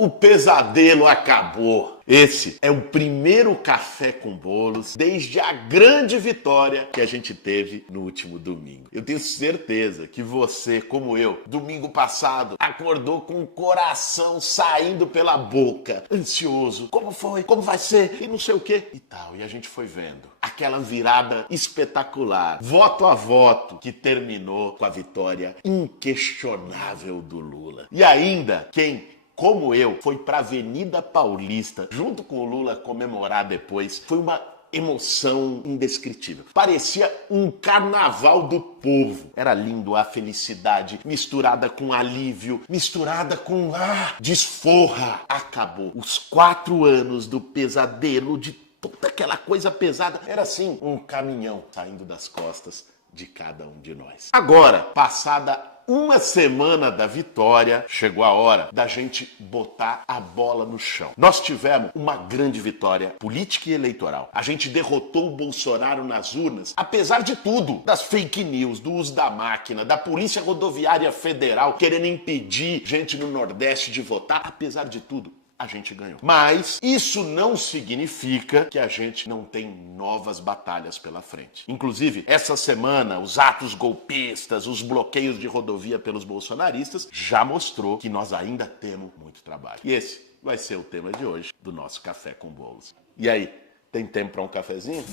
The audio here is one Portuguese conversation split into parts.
O pesadelo acabou. Esse é o primeiro Café com Bolos desde a grande vitória que a gente teve no último domingo. Eu tenho certeza que você, como eu, domingo passado, acordou com o coração saindo pela boca, ansioso. Como foi? Como vai ser? E não sei o que e tal. E a gente foi vendo aquela virada espetacular, voto a voto, que terminou com a vitória inquestionável do Lula. E ainda, quem como eu, foi pra Avenida Paulista, junto com o Lula, comemorar depois. Foi uma emoção indescritível. Parecia um carnaval do povo. Era lindo a felicidade, misturada com alívio, misturada com desforra. Acabou. Os 4 anos do pesadelo, de toda aquela coisa pesada. Era assim, um caminhão saindo das costas de cada um de nós. Agora, passada uma semana da vitória, chegou a hora da gente botar a bola no chão. Nós tivemos uma grande vitória política e eleitoral. A gente derrotou o Bolsonaro nas urnas, apesar de tudo, das fake news, do uso da máquina, da Polícia Rodoviária Federal querendo impedir gente no Nordeste de votar. Apesar de tudo, a gente ganhou. Mas isso não significa que a gente não tem novas batalhas pela frente. Inclusive, essa semana, os atos golpistas, os bloqueios de rodovia pelos bolsonaristas já mostrou que nós ainda temos muito trabalho. E esse vai ser o tema de hoje do nosso Café com Bolos. E aí, tem tempo para um cafezinho?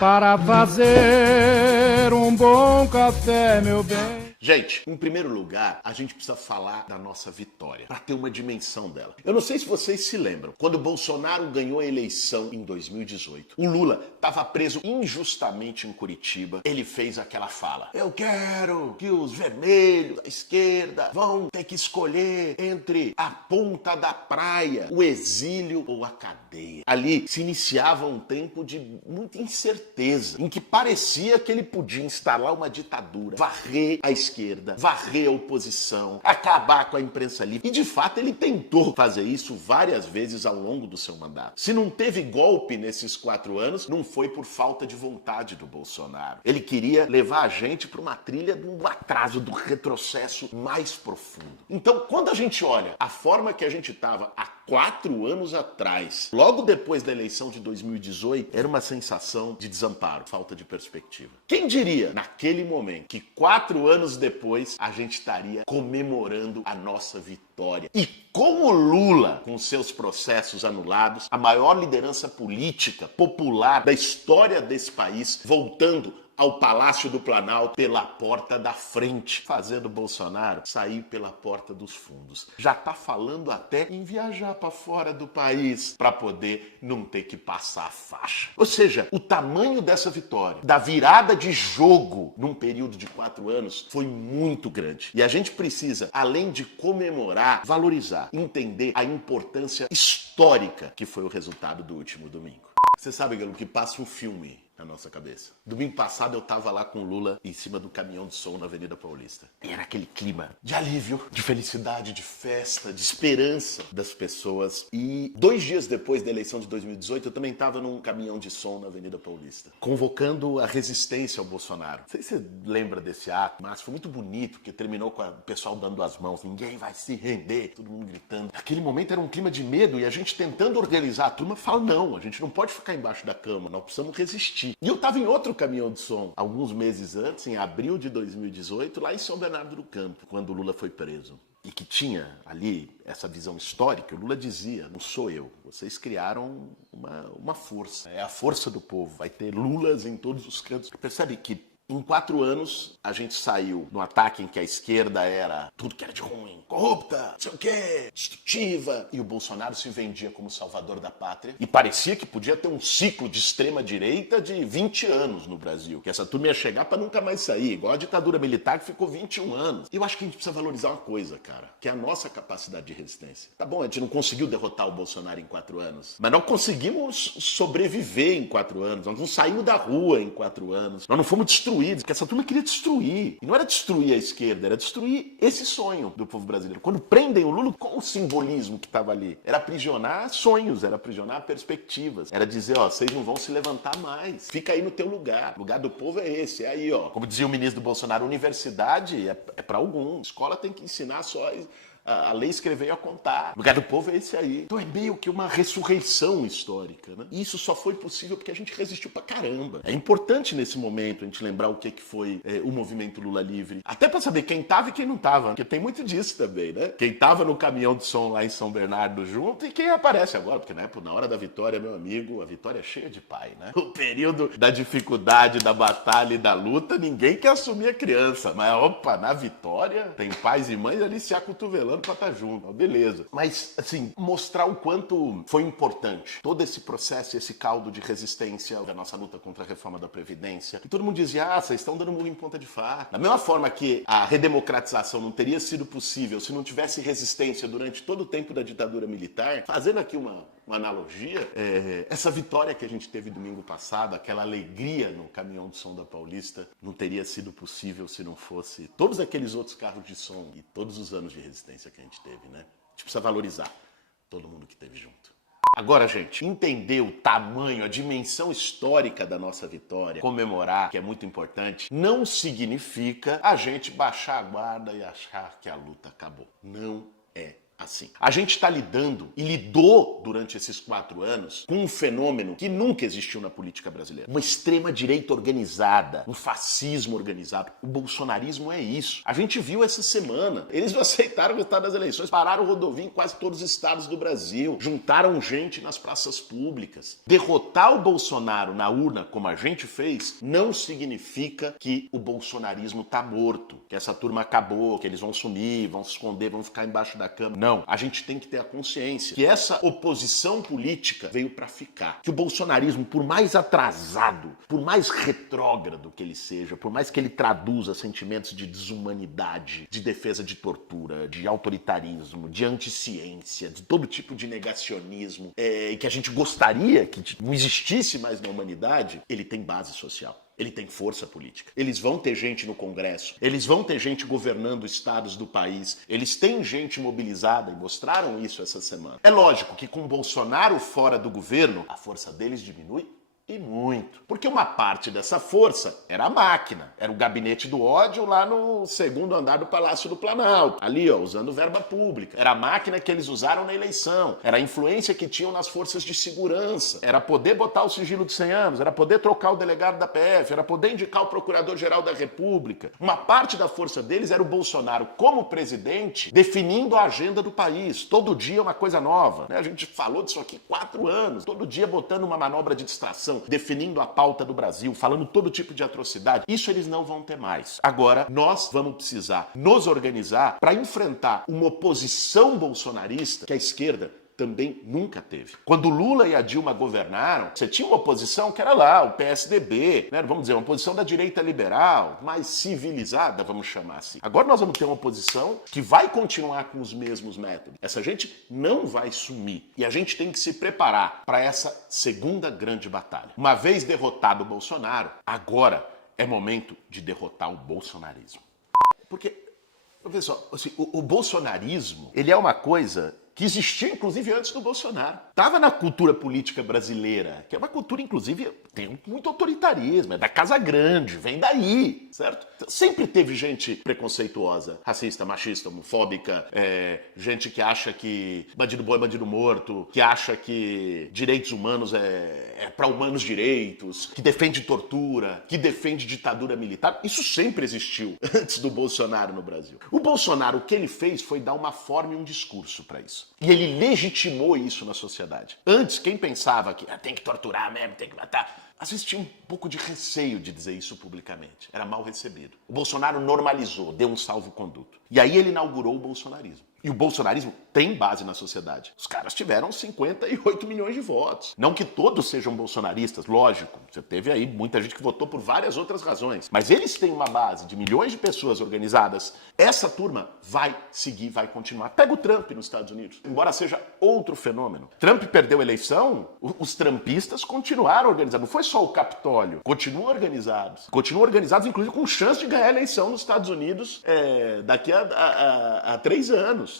Para fazer um bom café, meu bem. Gente, em primeiro lugar, a gente precisa falar da nossa vitória, para ter uma dimensão dela. Eu não sei se vocês se lembram, quando o Bolsonaro ganhou a eleição em 2018, o Lula estava preso injustamente em Curitiba. Ele fez aquela fala: eu quero que os vermelhos da esquerda vão ter que escolher entre a ponta da praia, o exílio ou a cadeia. Ali se iniciava um tempo de muita incerteza, em que parecia que ele podia instalar uma ditadura, varrer a esquerda, varrer a oposição, acabar com a imprensa livre. E de fato ele tentou fazer isso várias vezes ao longo do seu mandato. Se não teve golpe nesses 4 anos, não foi por falta de vontade do Bolsonaro. Ele queria levar a gente para uma trilha do atraso, do retrocesso mais profundo. Então, quando a gente olha a forma que a gente estava há 4 anos atrás, logo depois da eleição de 2018, era uma sensação de desamparo, falta de perspectiva. Quem diria, naquele momento, que 4 anos depois a gente estaria comemorando a nossa vitória? E com o Lula, com seus processos anulados, a maior liderança política popular da história desse país, voltando ao Palácio do Planalto pela porta da frente, fazendo Bolsonaro sair pela porta dos fundos. Já tá falando até em viajar para fora do país para poder não ter que passar a faixa. Ou seja, o tamanho dessa vitória, da virada de jogo num período de 4 anos, foi muito grande. E a gente precisa, além de comemorar, valorizar, entender a importância histórica que foi o resultado do último domingo. Você sabe, Galo, que passa um filme na nossa cabeça. Domingo passado eu tava lá com o Lula em cima do caminhão de som na Avenida Paulista. E era aquele clima de alívio, de felicidade, de festa, de esperança das pessoas. E 2 dias depois da eleição de 2018, eu também tava num caminhão de som na Avenida Paulista, convocando a resistência ao Bolsonaro. Não sei se você lembra desse ato, mas foi muito bonito, porque terminou com o pessoal dando as mãos. Ninguém vai se render, todo mundo gritando. Aquele momento era um clima de medo e a gente tentando organizar a turma fala: não, a gente não pode ficar embaixo da cama, nós precisamos resistir. E eu tava em outro caminhão de som, alguns meses antes, em abril de 2018, lá em São Bernardo do Campo, quando o Lula foi preso. E que tinha ali essa visão histórica. O Lula dizia: não sou eu, vocês criaram uma força, é a força do povo, vai ter Lulas em todos os cantos. Percebe que em 4 anos, a gente saiu no ataque em que a esquerda era tudo que era de ruim, corrupta, não sei o quê, destrutiva, e o Bolsonaro se vendia como salvador da pátria, e parecia que podia ter um ciclo de extrema-direita de 20 anos no Brasil, que essa turma ia chegar pra nunca mais sair, igual a ditadura militar que ficou 21 anos. E eu acho que a gente precisa valorizar uma coisa, cara, que é a nossa capacidade de resistência. Tá bom, a gente não conseguiu derrotar o Bolsonaro em 4 anos, mas nós conseguimos sobreviver em 4 anos, nós não saímos da rua em 4 anos, nós não fomos destruídos, porque essa turma queria destruir. E não era destruir a esquerda, era destruir esse sonho do povo brasileiro. Quando prendem o Lula, qual o simbolismo que estava ali? Era aprisionar sonhos, era aprisionar perspectivas. Era dizer: ó, vocês não vão se levantar mais. Fica aí no teu lugar. O lugar do povo é esse, é aí, ó. Como dizia o ministro do Bolsonaro, universidade é para alguns. Escola tem que ensinar só A lei escreveu a contar. O lugar do povo é esse aí. Então é meio que uma ressurreição histórica, né? E isso só foi possível porque a gente resistiu pra caramba. É importante nesse momento a gente lembrar o que foi o movimento Lula Livre. Até pra saber quem tava e quem não tava. Porque tem muito disso também, né? Quem tava no caminhão de som lá em São Bernardo junto e quem aparece agora. Porque na hora da vitória, meu amigo, a vitória é cheia de pai, né? O período da dificuldade, da batalha e da luta, ninguém quer assumir a criança. Mas, opa, na vitória, tem pais e mães ali se acotovelando pra estar junto. Beleza. Mas, assim, mostrar o quanto foi importante todo esse processo, esse caldo de resistência da nossa luta contra a reforma da Previdência. E todo mundo dizia, vocês estão dando murro em ponta de faca. Da mesma forma que a redemocratização não teria sido possível se não tivesse resistência durante todo o tempo da ditadura militar, fazendo aqui uma analogia, essa vitória que a gente teve domingo passado, aquela alegria no caminhão de som da Paulista, não teria sido possível se não fosse todos aqueles outros carros de som e todos os anos de resistência que a gente teve, né? A gente precisa valorizar todo mundo que teve junto. Agora, gente, entender o tamanho, a dimensão histórica da nossa vitória, comemorar, que é muito importante, não significa a gente baixar a guarda e achar que a luta acabou. Não é assim. A gente está lidando e lidou durante esses 4 anos com um fenômeno que nunca existiu na política brasileira. Uma extrema-direita organizada, um fascismo organizado. O bolsonarismo é isso. A gente viu essa semana. Eles não aceitaram o resultado das eleições, pararam rodovia em quase todos os estados do Brasil, juntaram gente nas praças públicas. Derrotar o Bolsonaro na urna, como a gente fez, não significa que o bolsonarismo está morto, que essa turma acabou, que eles vão sumir, vão se esconder, vão ficar embaixo da cama. Não, a gente tem que ter a consciência que essa oposição política veio para ficar. Que o bolsonarismo, por mais atrasado, por mais retrógrado que ele seja, por mais que ele traduza sentimentos de desumanidade, de defesa de tortura, de autoritarismo, de anticiência, de todo tipo de negacionismo, e que a gente gostaria que não existisse mais na humanidade, ele tem base social. Ele tem força política. Eles vão ter gente no Congresso, eles vão ter gente governando estados do país, eles têm gente mobilizada e mostraram isso essa semana. É lógico que com Bolsonaro fora do governo, a força deles diminui e muito. Porque uma parte dessa força era a máquina, era o gabinete do ódio lá no 2º andar do Palácio do Planalto, ali ó, usando verba pública. Era a máquina que eles usaram na eleição, era a influência que tinham nas forças de segurança, era poder botar o sigilo de 100 anos, era poder trocar o delegado da PF, era poder indicar o Procurador-Geral da República. Uma parte da força deles era o Bolsonaro como presidente, definindo a agenda do país. Todo dia uma coisa nova, né? A gente falou disso aqui 4 anos, todo dia botando uma manobra de distração, definindo a pauta do Brasil, falando todo tipo de atrocidade. Isso eles não vão ter mais. Agora, nós vamos precisar nos organizar para enfrentar uma oposição bolsonarista que a esquerda também nunca teve. Quando Lula e a Dilma governaram, você tinha uma oposição que era lá, o PSDB, né? Vamos dizer, uma oposição da direita liberal, mais civilizada, vamos chamar assim. Agora nós vamos ter uma oposição que vai continuar com os mesmos métodos. Essa gente não vai sumir. E a gente tem que se preparar para essa segunda grande batalha. Uma vez derrotado o Bolsonaro, agora é momento de derrotar o bolsonarismo. Porque, pessoal, assim, o bolsonarismo, ele é uma coisa que existia, inclusive, antes do Bolsonaro. Estava na cultura política brasileira, que é uma cultura, inclusive, tem muito autoritarismo, é da Casa Grande, vem daí, certo? Sempre teve gente preconceituosa, racista, machista, homofóbica, gente que acha que bandido bom é bandido morto, que acha que direitos humanos é para humanos direitos, que defende tortura, que defende ditadura militar. Isso sempre existiu antes do Bolsonaro no Brasil. O Bolsonaro, o que ele fez foi dar uma forma e um discurso para isso. E ele legitimou isso na sociedade. Antes, quem pensava que tem que torturar mesmo, tem que matar, às vezes tinha um pouco de receio de dizer isso publicamente. Era mal recebido. O Bolsonaro normalizou, deu um salvo-conduto. E aí ele inaugurou o bolsonarismo. E o bolsonarismo tem base na sociedade. Os caras tiveram 58 milhões de votos. Não que todos sejam bolsonaristas, lógico. Você teve aí muita gente que votou por várias outras razões. Mas eles têm uma base de milhões de pessoas organizadas. Essa turma vai seguir, vai continuar. Pega o Trump nos Estados Unidos. Embora seja outro fenômeno. Trump perdeu a eleição, os trumpistas continuaram organizados. Não foi só o Capitólio. Continuam organizados. Continuam organizados, inclusive, com chance de ganhar a eleição nos Estados Unidos daqui a 3 anos.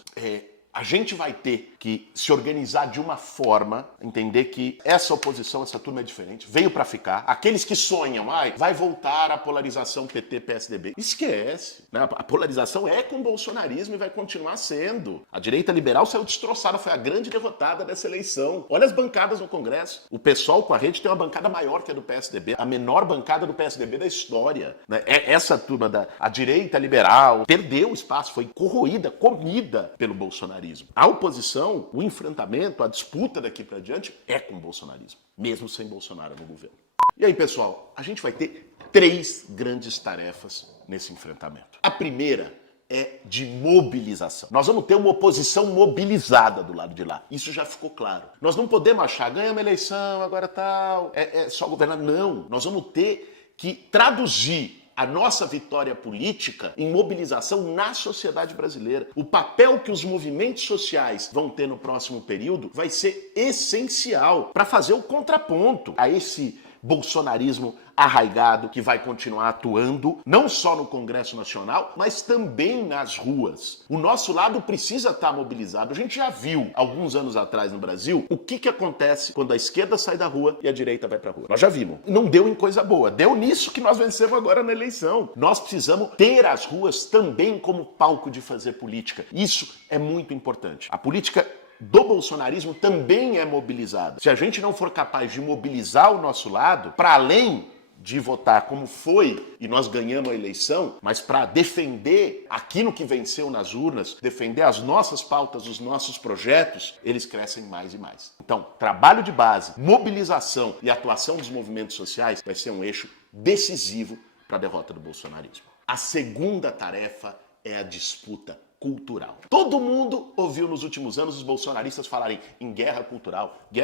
A gente vai ter que se organizar de uma forma, entender que essa oposição, essa turma é diferente, veio para ficar. Aqueles que sonham, vai voltar a polarização PT-PSDB. Esquece. Né? A polarização é com o bolsonarismo e vai continuar sendo. A direita liberal saiu destroçada, foi a grande derrotada dessa eleição. Olha as bancadas no Congresso. O PSOL com a Rede tem uma bancada maior que a do PSDB, a menor bancada do PSDB da história. Né? Essa turma a direita liberal perdeu espaço, foi corroída, comida pelo bolsonarismo. A oposição, o enfrentamento, a disputa daqui para diante é com o bolsonarismo, mesmo sem Bolsonaro no governo. E aí, pessoal, a gente vai ter 3 grandes tarefas nesse enfrentamento. A primeira é de mobilização. Nós vamos ter uma oposição mobilizada do lado de lá. Isso já ficou claro. Nós não podemos achar, ganhamos uma eleição, agora tal, é só governar. Não, nós vamos ter que traduzir a nossa vitória política em mobilização na sociedade brasileira. O papel que os movimentos sociais vão ter no próximo período vai ser essencial para fazer o contraponto a esse bolsonarismo arraigado que vai continuar atuando não só no Congresso Nacional, mas também nas ruas. O nosso lado precisa estar mobilizado. A gente já viu, alguns anos atrás no Brasil, o que acontece quando a esquerda sai da rua e a direita vai pra rua. Nós já vimos. Não deu em coisa boa. Deu nisso que nós vencemos agora na eleição. Nós precisamos ter as ruas também como palco de fazer política. Isso é muito importante. A política do bolsonarismo também é mobilizada. Se a gente não for capaz de mobilizar o nosso lado, para além de votar como foi e nós ganhamos a eleição, mas para defender aquilo que venceu nas urnas, defender as nossas pautas, os nossos projetos, eles crescem mais e mais. Então, trabalho de base, mobilização e atuação dos movimentos sociais vai ser um eixo decisivo para a derrota do bolsonarismo. A segunda tarefa é a disputa cultural. Todo mundo ouviu nos últimos anos os bolsonaristas falarem em guerra cultural, e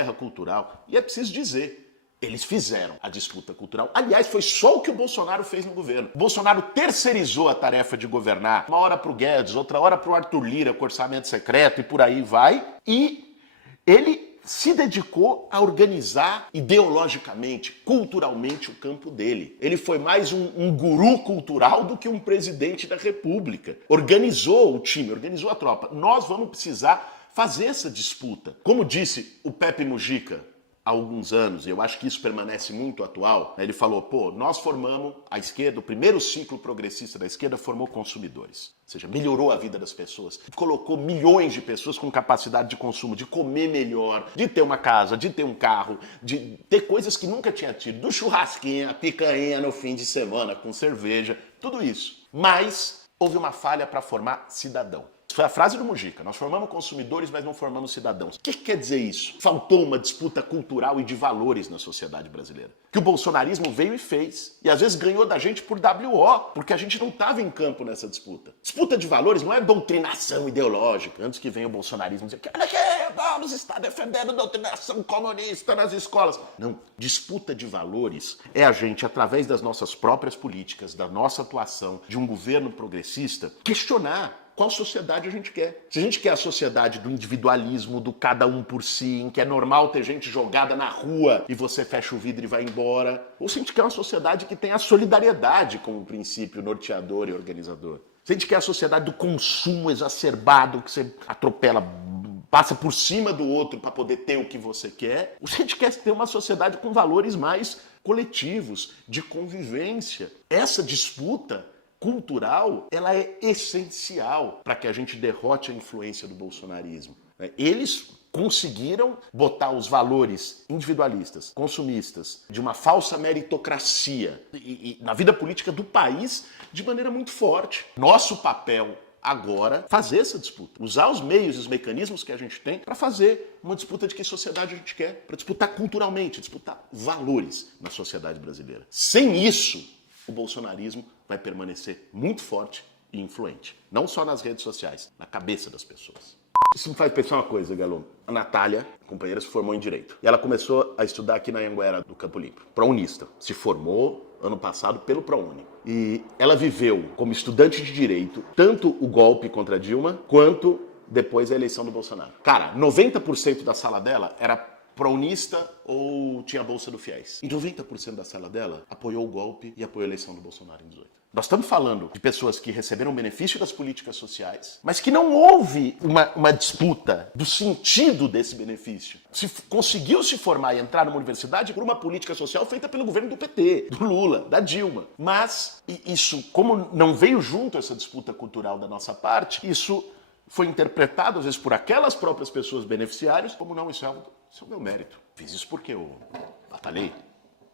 é preciso dizer, eles fizeram a disputa cultural. Aliás, foi só o que o Bolsonaro fez no governo. O Bolsonaro terceirizou a tarefa de governar, uma hora para o Guedes, outra hora para o Arthur Lira, com orçamento secreto e por aí vai, e ele se dedicou a organizar ideologicamente, culturalmente o campo dele. Ele foi mais um guru cultural do que um presidente da República. Organizou o time, organizou a tropa. Nós vamos precisar fazer essa disputa. Como disse o Pepe Mujica há alguns anos, e eu acho que isso permanece muito atual, ele falou, nós formamos a esquerda, o primeiro ciclo progressista da esquerda formou consumidores. Ou seja, melhorou a vida das pessoas, colocou milhões de pessoas com capacidade de consumo, de comer melhor, de ter uma casa, de ter um carro, de ter coisas que nunca tinha tido, do churrasquinho, a picanha no fim de semana, com cerveja, tudo isso. Mas houve uma falha para formar cidadão. Foi a frase do Mujica. Nós formamos consumidores, mas não formamos cidadãos. O que quer dizer isso? Faltou uma disputa cultural e de valores na sociedade brasileira. Que o bolsonarismo veio e fez. E às vezes ganhou da gente por WO, porque a gente não estava em campo nessa disputa. Disputa de valores não é doutrinação ideológica. Antes que venha o bolsonarismo dizer que olha aqui, vamos estar defendendo doutrinação comunista nas escolas. Não. Disputa de valores é a gente, através das nossas próprias políticas, da nossa atuação, de um governo progressista, questionar qual sociedade a gente quer. Se a gente quer a sociedade do individualismo, do cada um por si, em que é normal ter gente jogada na rua e você fecha o vidro e vai embora, ou se a gente quer uma sociedade que tem a solidariedade como princípio norteador e organizador. Se a gente quer a sociedade do consumo exacerbado, que você atropela, passa por cima do outro para poder ter o que você quer, ou se a gente quer ter uma sociedade com valores mais coletivos, de convivência. Essa disputa cultural, ela é essencial para que a gente derrote a influência do bolsonarismo. Eles conseguiram botar os valores individualistas, consumistas, de uma falsa meritocracia e na vida política do país de maneira muito forte. Nosso papel agora fazer essa disputa, usar os meios e os mecanismos que a gente tem para fazer uma disputa de que sociedade a gente quer, para disputar culturalmente, disputar valores na sociedade brasileira. Sem isso, o bolsonarismo vai permanecer muito forte e influente. Não só nas redes sociais, na cabeça das pessoas. Isso me faz pensar uma coisa, Galo. A Natália, companheira, se formou em Direito. E ela começou a estudar aqui na Anhanguera do Campo Limpo. Prounista. Se formou ano passado pelo ProUni. E ela viveu como estudante de Direito tanto o golpe contra Dilma, quanto depois a eleição do Bolsonaro. Cara, 90% da sala dela era prounista ou tinha a bolsa do FIES. E 90% da sala dela apoiou o golpe e apoiou a eleição do Bolsonaro em 18. Nós estamos falando de pessoas que receberam benefício das políticas sociais, mas que não houve uma disputa do sentido desse benefício. Conseguiu se formar e entrar numa universidade por uma política social feita pelo governo do PT, do Lula, da Dilma. Mas isso, como não veio junto essa disputa cultural da nossa parte, isso foi interpretado, às vezes, por aquelas próprias pessoas beneficiárias, como não, isso é o meu mérito. Fiz isso porque eu batalhei,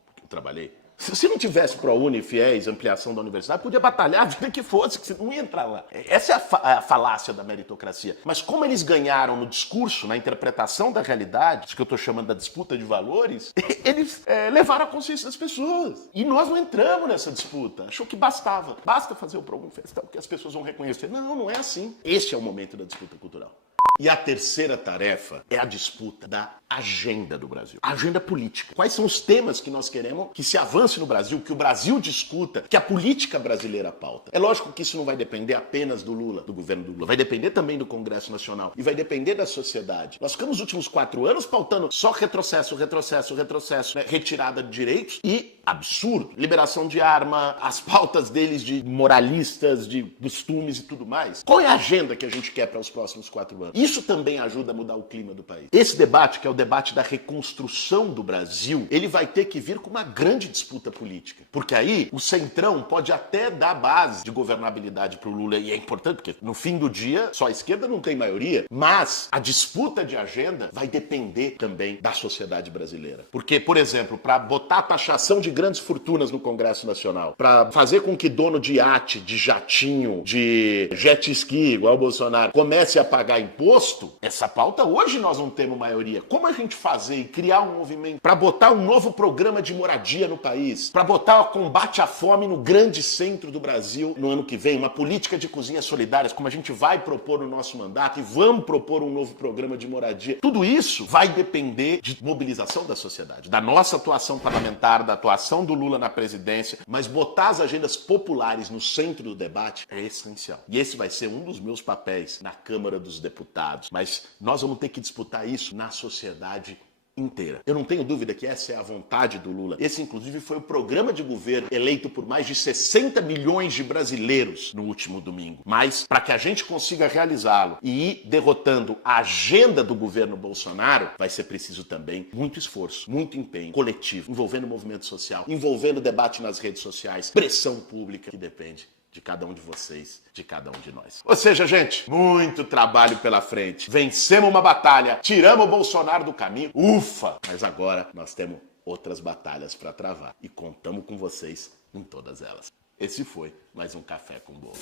porque eu trabalhei. Se não tivesse ProUni, FIES, ampliação da universidade, podia batalhar a vida que fosse, que você não ia entrar lá. Essa é a falácia da meritocracia. Mas como eles ganharam no discurso, na interpretação da realidade, isso que eu estou chamando da disputa de valores, eles levaram a consciência das pessoas. E nós não entramos nessa disputa. Achou que bastava. Basta fazer o ProUni Festival, que as pessoas vão reconhecer. Não, não é assim. Este é o momento da disputa cultural. E a terceira tarefa é a disputa da agenda do Brasil. A agenda política. Quais são os temas que nós queremos que se avance no Brasil, que o Brasil discuta, que a política brasileira pauta? É lógico que isso não vai depender apenas do Lula, do governo do Lula. Vai depender também do Congresso Nacional. E vai depender da sociedade. Nós ficamos nos últimos 4 anos pautando só retrocesso, né? Retirada de direitos e absurdo. Liberação de arma, as pautas deles de moralistas, de costumes e tudo mais. Qual é a agenda que a gente quer para os próximos 4 anos? Isso também ajuda a mudar o clima do país. Esse debate, que é o debate da reconstrução do Brasil, ele vai ter que vir com uma grande disputa política. Porque aí o Centrão pode até dar base de governabilidade para o Lula, e é importante porque no fim do dia só a esquerda não tem maioria, mas a disputa de agenda vai depender também da sociedade brasileira. Porque, por exemplo, para botar a taxação de grandes fortunas no Congresso Nacional, para fazer com que dono de iate, de jatinho, de jet ski, igual o Bolsonaro, comece a pagar imposto, essa pauta hoje nós não temos maioria. Como a gente fazer e criar um movimento para botar um novo programa de moradia no país, para botar o combate à fome no grande centro do Brasil no ano que vem, uma política de cozinhas solidárias, como a gente vai propor no nosso mandato, e vamos propor um novo programa de moradia. Tudo isso vai depender de mobilização da sociedade, da nossa atuação parlamentar, da atuação do Lula na presidência, mas botar as agendas populares no centro do debate é essencial. E esse vai ser um dos meus papéis na Câmara dos Deputados. Mas nós vamos ter que disputar isso na sociedade inteira. Eu não tenho dúvida que essa é a vontade do Lula. Esse, inclusive, foi o programa de governo eleito por mais de 60 milhões de brasileiros no último domingo. Mas, para que a gente consiga realizá-lo e ir derrotando a agenda do governo Bolsonaro, vai ser preciso também muito esforço, muito empenho coletivo, envolvendo o movimento social, envolvendo o debate nas redes sociais, pressão pública, que depende de cada um de vocês, de cada um de nós. Ou seja, gente, muito trabalho pela frente. Vencemos uma batalha, tiramos o Bolsonaro do caminho, ufa! Mas agora nós temos outras batalhas para travar e contamos com vocês em todas elas. Esse foi mais um Café com Bolos.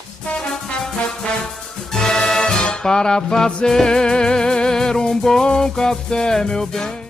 Para fazer um bom café, meu bem.